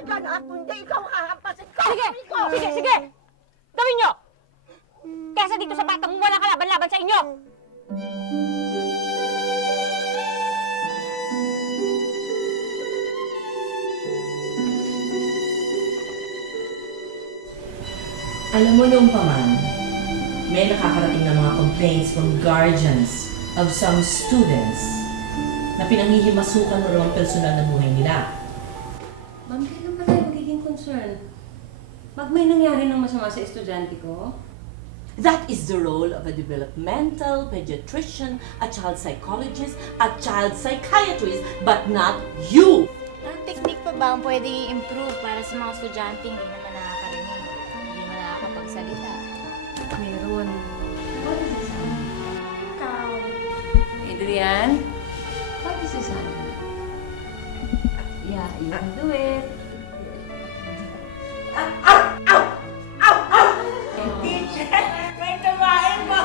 ka dyan, ha? Kundi ikaw hahampasin ko! Sige! Sige! Sige! Gawin nyo! Kesa dito sa batang walang kalaban-laban sa inyo! Alam mo noong paman, may nakakarating na mga complaints from guardians of some students na pinanghihimasukan mo raw ang personal na buhay nila. Ma'am, kailan pa tayo magiging concern? Pag may nangyari ng masama sa estudyante ko? That is the role of a developmental pediatrician, a child psychologist, a child psychiatrist, but not you! Anong technique pa ba ang pwede i-improve para sa mga estudyante hindi naman nakakarinig, hindi naman nakakapagsalita? Meron. Adrian? What is this, son? Yeah, you can do it. May tumain mo!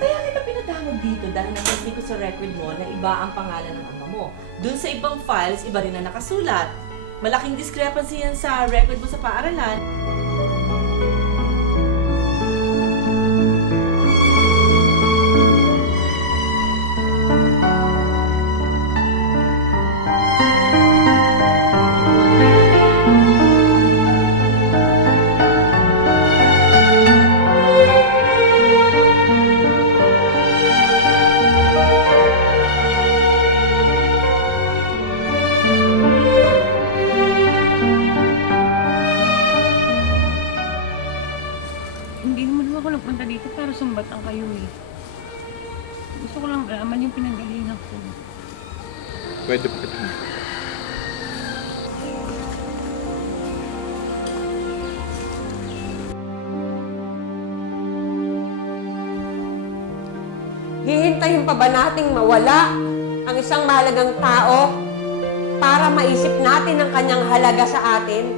Kaya kita pinatawag dito dahil napansin ko sa record mo na iba ang pangalan ng ama mo. Doon sa ibang files, iba rin na nakasulat. Malaking discrepancy yan sa record mo sa paaralan. Hindi naman ako nagpunta dito para sumbatan kayo eh. Gusto ko lang alaman yung pinanggalingan ko. Pwede pa. Hihintayin pa ba nating mawala ang isang mahalagang tao para maisip natin ang kanyang halaga sa atin?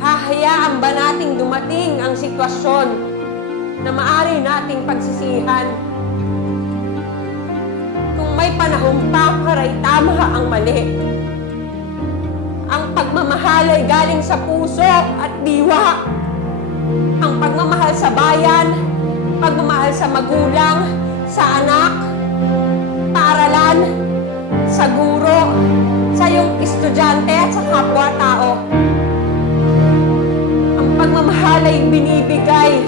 Hahayaan ba nating dumating ang sitwasyon na maaari nating pagsisihan? Kung may panahon pa para itama ang mali, ang pagmamahal ay galing sa puso at diwa. Ang pagmamahal sa bayan, pagmamahal sa magulang, sa anak, paaralan, sa guro, sa iyong estudyante at sa kapwa-tao. Ang pagmamahal ay binibigay